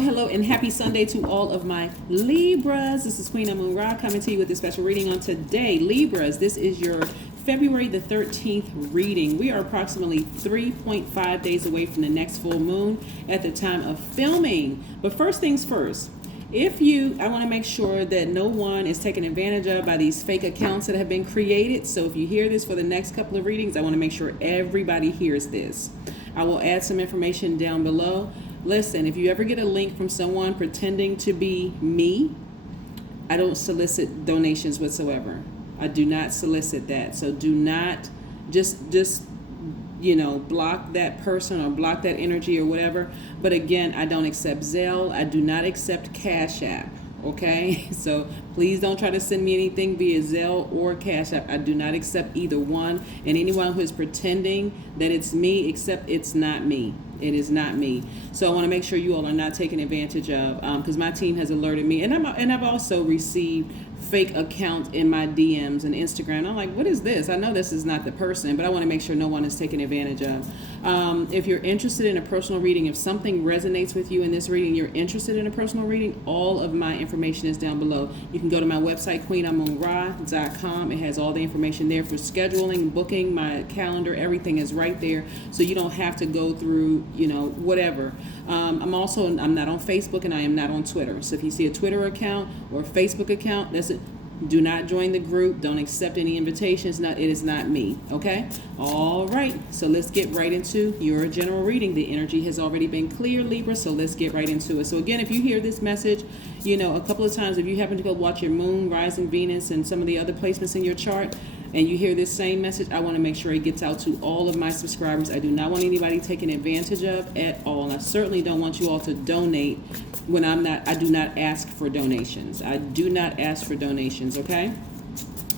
hello, and happy Sunday to all of my Libras. This is Queen Amun Ra coming to you with a special reading on today. Libras, this is your February the 13th reading. We are approximately 3.5 days away from the next full moon at the time of filming. But first things first, I want to make sure that no one is taken advantage of by these fake accounts that have been created. So if you hear this for the next couple of readings, I want to make sure everybody hears this. I will add some information down below. Listen, if you ever get a link from someone pretending to be me, I don't solicit donations whatsoever. I do not solicit that. So do not just block that person or block that energy or whatever. But again, I don't accept Zelle. I do not accept CASHAPP. Okay, so please don't try to send me anything via Zelle or CASHAPP. I do not accept either one. And anyone who is pretending that it's me, except it's not me. It is not me. So I want to make sure you all are not taken advantage of, because my team has alerted me, and I've also received fake accounts in my DMs and Instagram. I'm like, what is this? I know this is not the person, but I want to make sure no one is taken advantage of. If you're interested in a personal reading, if something resonates with you in this reading, you're interested in a personal reading, all of my information is down below. You can go to my website, queenamunra.com. It has all the information there for scheduling, booking, my calendar, everything is right there. So you don't have to go through, whatever. I'm not on Facebook and I am not on Twitter. So if you see a Twitter account or a Facebook account, do not join the group. Don't accept any invitations. It is not me. Okay? All right. So let's get right into your general reading. The energy has already been clear, Libra. So let's get right into it. So again, if you hear this message, a couple of times, if you happen to go watch your moon, rising Venus, and some of the other placements in your chart, and you hear this same message, I want to make sure it gets out to all of my subscribers. I do not want anybody taken advantage of at all. And I certainly don't want you all to donate when I do not ask for donations. I do not ask for donations, okay?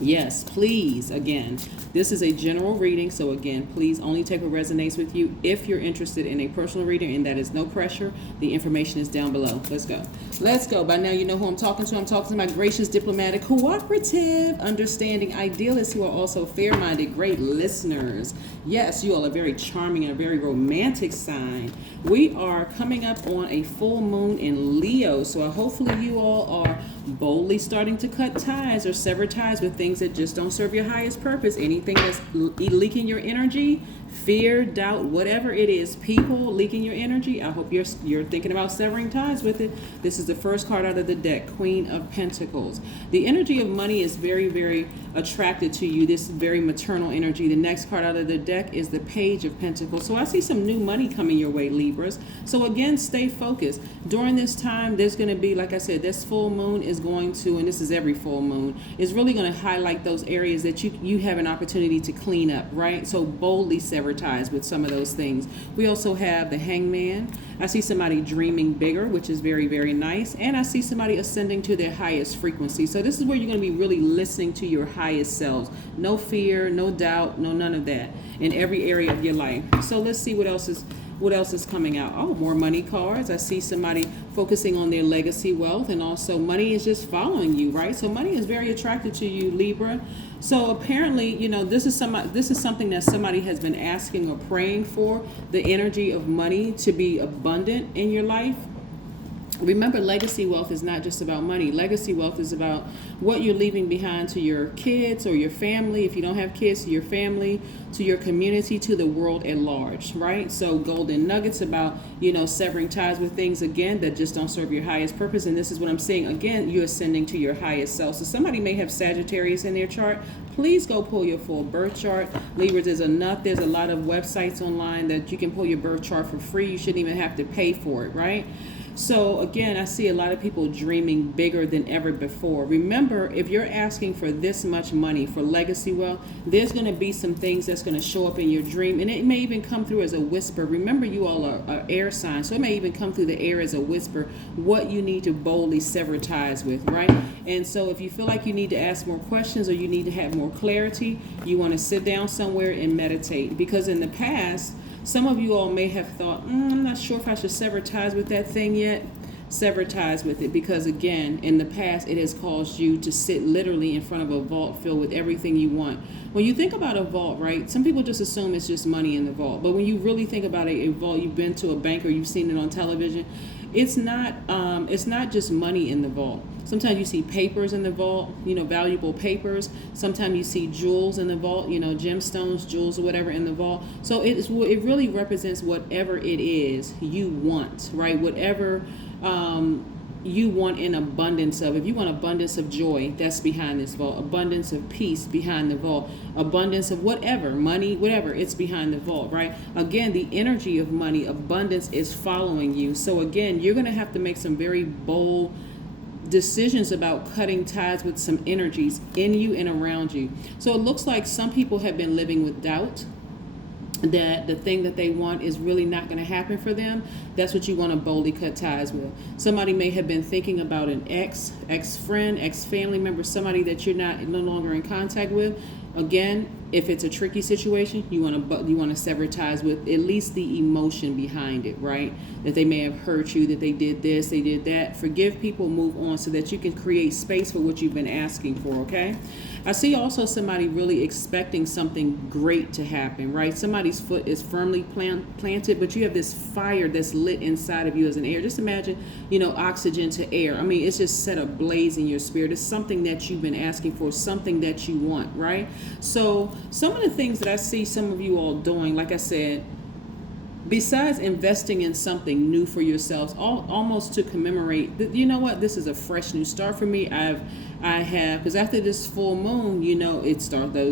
Yes, please, again, this is a general reading, so again, please only take what resonates with you. If you're interested in a personal reading, and that is no pressure, the information is down below. Let's go. Let's go. By now, you know who I'm talking to. I'm talking to my gracious, diplomatic, cooperative, understanding idealists who are also fair-minded, great listeners. Yes, you all are very charming and a very romantic sign. We are coming up on a full moon in Leo, so hopefully you all are boldly starting to cut ties or sever ties with things that just don't serve your highest purpose. Anything that's leaking your energy, fear, doubt, whatever it is, people leaking your energy, I hope you're thinking about severing ties with it. This is the first card out of the deck, Queen of Pentacles. The energy of money is very, very attracted to you, this very maternal energy. The next card out of the deck is the Page of Pentacles. So I see some new money coming your way, Libras. So again, stay focused. During this time, there's going to be, like I said, this full moon is going to, and this is every full moon, is really going to highlight those areas that you have an opportunity to clean up, right? So boldly sever ties with some of those things. We also have the Hangman. I see somebody dreaming bigger, which is very, very nice. And I see somebody ascending to their highest frequency. So this is where you're going to be really listening to your highest selves. No fear, no doubt, no none of that in every area of your life. So let's see what else is coming out. Oh, more money cards. I see somebody focusing on their legacy wealth, and also money is just following you, right? So money is very attracted to you, Libra. So apparently, this is something that somebody has been asking or praying for, the energy of money to be abundant in your life. Remember, legacy wealth is not just about money. Legacy wealth is about what you're leaving behind to your kids or your family. If you don't have kids, to your family, to your community, to the world at large, right? So golden nuggets about, severing ties with things, again, that just don't serve your highest purpose. And this is what I'm saying. Again, you're ascending to your highest self. So somebody may have Sagittarius in their chart. Please go pull your full birth chart. Libra, there's a lot of websites online that you can pull your birth chart for free. You shouldn't even have to pay for it, right? So again, I see a lot of people dreaming bigger than ever before. Remember, if you're asking for this much money for legacy wealth, there's going to be some things that's going to show up in your dream, and it may even come through as a whisper. Remember, you all are air signs, so it may even come through the air as a whisper, what you need to boldly sever ties with, right? And so if you feel like you need to ask more questions or you need to have more clarity, you want to sit down somewhere and meditate, because in the past, some of you all may have thought, I'm not sure if I should sever ties with that thing yet. Sever ties with it, because again, in the past, it has caused you to sit literally in front of a vault filled with everything you want. When you think about a vault, right, some people just assume it's just money in the vault. But when you really think about a vault, you've been to a bank or you've seen it on television, it's not just money in the vault. Sometimes you see papers in the vault, valuable papers. Sometimes you see jewels in the vault, gemstones, jewels, or whatever in the vault. So it really represents whatever it is you want, right? Whatever you want in abundance of. If you want abundance of joy, that's behind this vault. Abundance of peace, behind the vault. Abundance of whatever, money, whatever, it's behind the vault, right? Again, the energy of money, abundance is following you. So again, you're going to have to make some very bold decisions about cutting ties with some energies in you and around you. So it looks like some people have been living with doubt that the thing that they want is really not going to happen for them. That's what you want to boldly cut ties with. Somebody may have been thinking about an ex-friend, ex-family member, somebody that you're no longer in contact with. Again, if it's a tricky situation, you want to sever ties with at least the emotion behind it, right? That they may have hurt you, that they did this, they did that. Forgive people, move on, so that you can create space for what you've been asking for, okay? I see also somebody really expecting something great to happen, right? Somebody's foot is firmly planted, but you have this fire that's lit inside of you as an air. Just imagine, oxygen to air. I mean, it's just set ablaze in your spirit. It's something that you've been asking for, something that you want, right? So some of the things that I see some of you all doing, like I said, besides investing in something new for yourselves, almost to commemorate, you know what, this is a fresh new start for me. I have, because after this full moon,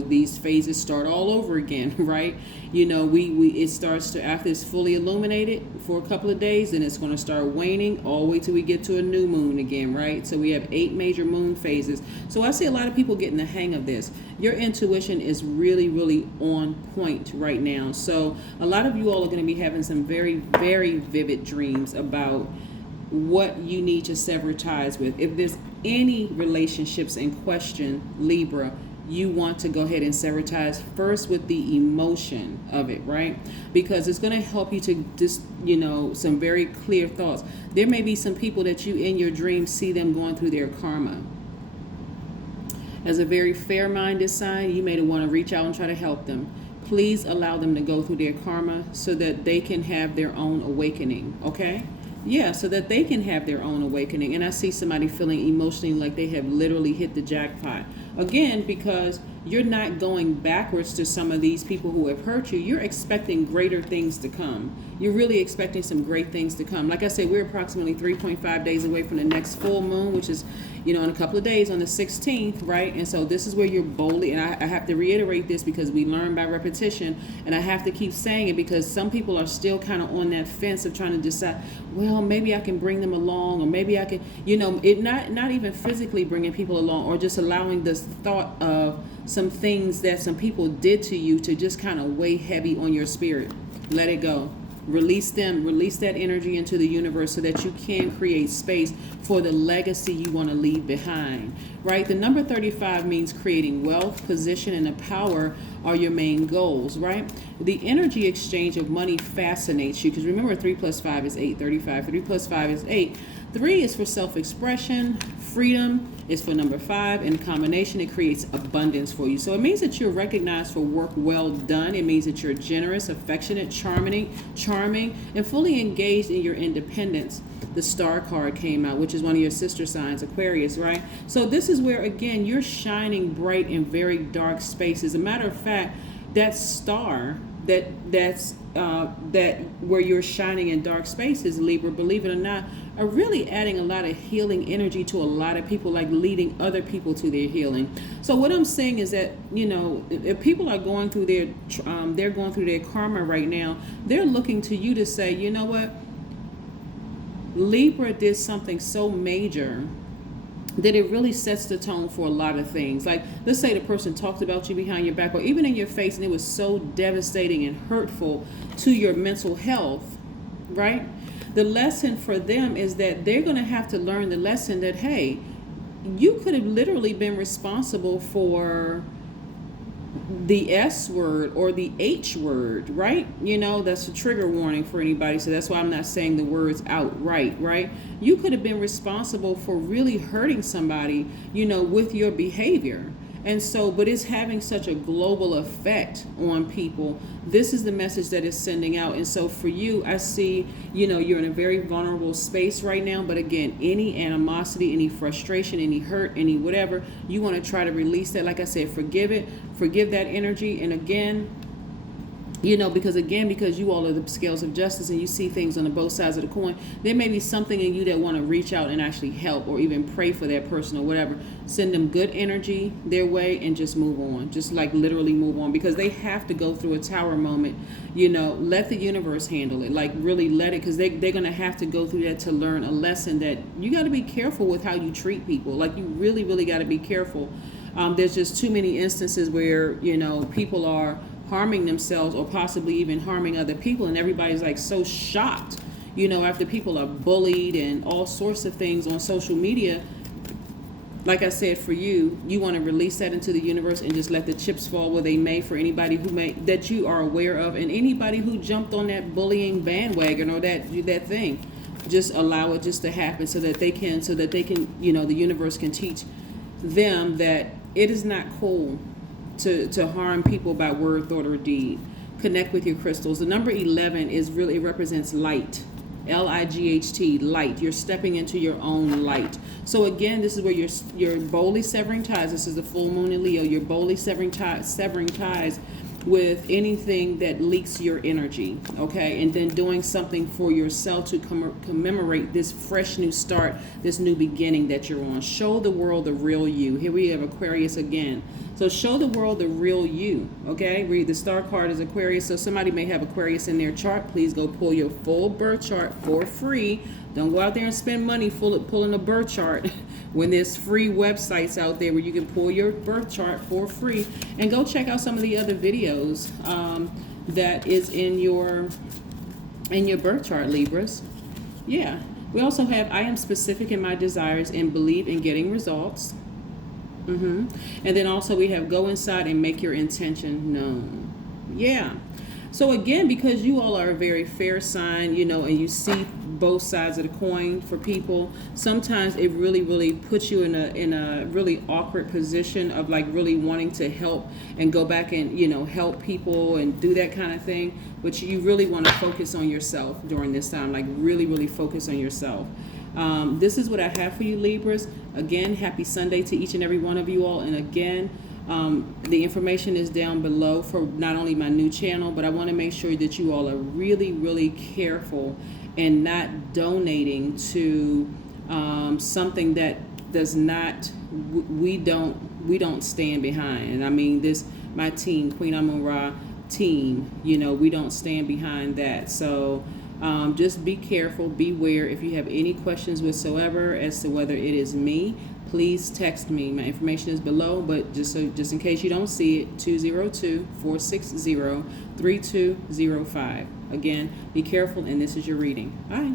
these phases start all over again, right? It starts to, after it's fully illuminated for a couple of days, and it's going to start waning all the way till we get to a new moon again, right? So we have 8 major moon phases. So I see a lot of people getting the hang of this. Your intuition is really, really on point right now. So a lot of you all are going to be having some very, very vivid dreams about what you need to sever ties with. If there's any relationships in question, Libra, you want to go ahead and sever ties first with the emotion of it, right? Because it's going to help you to just, some very clear thoughts. There may be some people that you in your dreams see them going through their karma. As a very fair-minded sign, you may want to reach out and try to help them. Please allow them to go through their karma so that they can have their own awakening, okay? Yeah, so that they can have their own awakening. And I see somebody feeling emotionally like they have literally hit the jackpot. Again, because you're not going backwards to some of these people who have hurt you. You're expecting greater things to come. You're really expecting some great things to come. Like I said, we're approximately 3.5 days away from the next full moon, which is, in a couple of days on the 16th, right? And so this is where you're boldly, and I have to reiterate this because we learn by repetition, and I have to keep saying it because some people are still kind of on that fence of trying to decide, well, maybe I can bring them along, or maybe I can, not even physically bringing people along, or just allowing this thought of some things that some people did to you to just kind of weigh heavy on your spirit. Let it go. Release them, release that energy into the universe so that you can create space for the legacy you want to leave behind, right? The number 35 means creating wealth, position, and the power are your main goals, right? The energy exchange of money fascinates you because remember 3 plus 5 is 8, 35. 3 plus 5 is 8. 3 is for self-expression. Freedom is for number 5. In combination, it creates abundance for you. So it means that you're recognized for work well done. It means that you're generous, affectionate, charming, and fully engaged in your independence. The star card came out, which is one of your sister signs, Aquarius, right? So this is where, again, you're shining bright in very dark spaces. As a matter of fact, that star that's where you're shining in dark spaces, Libra, believe it or not, are really adding a lot of healing energy to a lot of people, like leading other people to their healing. So what I'm saying is that, if people are going through they're going through their karma right now, they're looking to you to say, you know what, Libra did something so major that it really sets the tone for a lot of things. Like, let's say the person talked about you behind your back or even in your face, and it was so devastating and hurtful to your mental health, right? The lesson for them is that they're going to have to learn the lesson that, hey, you could have literally been responsible for the S word or the H word, right? That's a trigger warning for anybody. So that's why I'm not saying the words outright, right? You could have been responsible for really hurting somebody, with your behavior. And so, but it's having such a global effect on people. This is the message that it's sending out. And so for you, I see, you're in a very vulnerable space right now. But again, any animosity, any frustration, any hurt, any whatever, you want to try to release that. Like I said, forgive it, forgive that energy. And again, because you all are the scales of justice and you see things on the both sides of the coin, there may be something in you that want to reach out and actually help or even pray for that person or whatever. Send them good energy their way and just move on. Just like literally move on, because they have to go through a tower moment. Let the universe handle it. Like really let it, because they're going to have to go through that to learn a lesson that you got to be careful with how you treat people. Like you really, really got to be careful. There's just too many instances where, people are harming themselves or possibly even harming other people, and everybody's like so shocked, after people are bullied and all sorts of things on social media. Like I said, for you want to release that into the universe and just let the chips fall where they may, for anybody that you are aware of, and anybody who jumped on that bullying bandwagon or that thing. Just allow it just to happen so that they can the universe can teach them that it is not cool to harm people by word, thought, or deed. Connect with your crystals. The number 11 it represents light. Light, light. You're stepping into your own light. So again, this is where you're boldly severing ties. This is the full moon in Leo. You're boldly severing ties with anything that leaks your energy, okay? And then doing something for yourself to commemorate this fresh new start, this new beginning that you're on. Show the world the real you. Here we have Aquarius again. So show the world the real you, okay? Read the star card is Aquarius. So somebody may have Aquarius in their chart. Please go pull your full birth chart for free. Don't go out there and spend money pulling a birth chart when there's free websites out there where you can pull your birth chart for free. And go check out some of the other videos that is in your birth chart, Libras. Yeah. We also have, I am specific in my desires and believe in getting results. And then also we have go inside and make your intention known. Yeah. So again, because you all are a very fair sign, and you see both sides of the coin for people, sometimes it really, really puts you in a really awkward position of like really wanting to help and go back and, help people and do that kind of thing. But you really want to focus on yourself during this time, like really, really focus on yourself. This is what I have for you, Libras. Again, happy Sunday to each and every one of you all. And again, the information is down below for not only my new channel, but I want to make sure that you all are really, really careful and not donating to something that does not, we don't stand behind. And I mean this, my team, Queen Amun Ra team, we don't stand behind that. So just be careful, beware. If you have any questions whatsoever as to whether it is me, please text me. My information is below, but just in case you don't see it, 202-460-3205. Again, be careful, and this is your reading. Bye.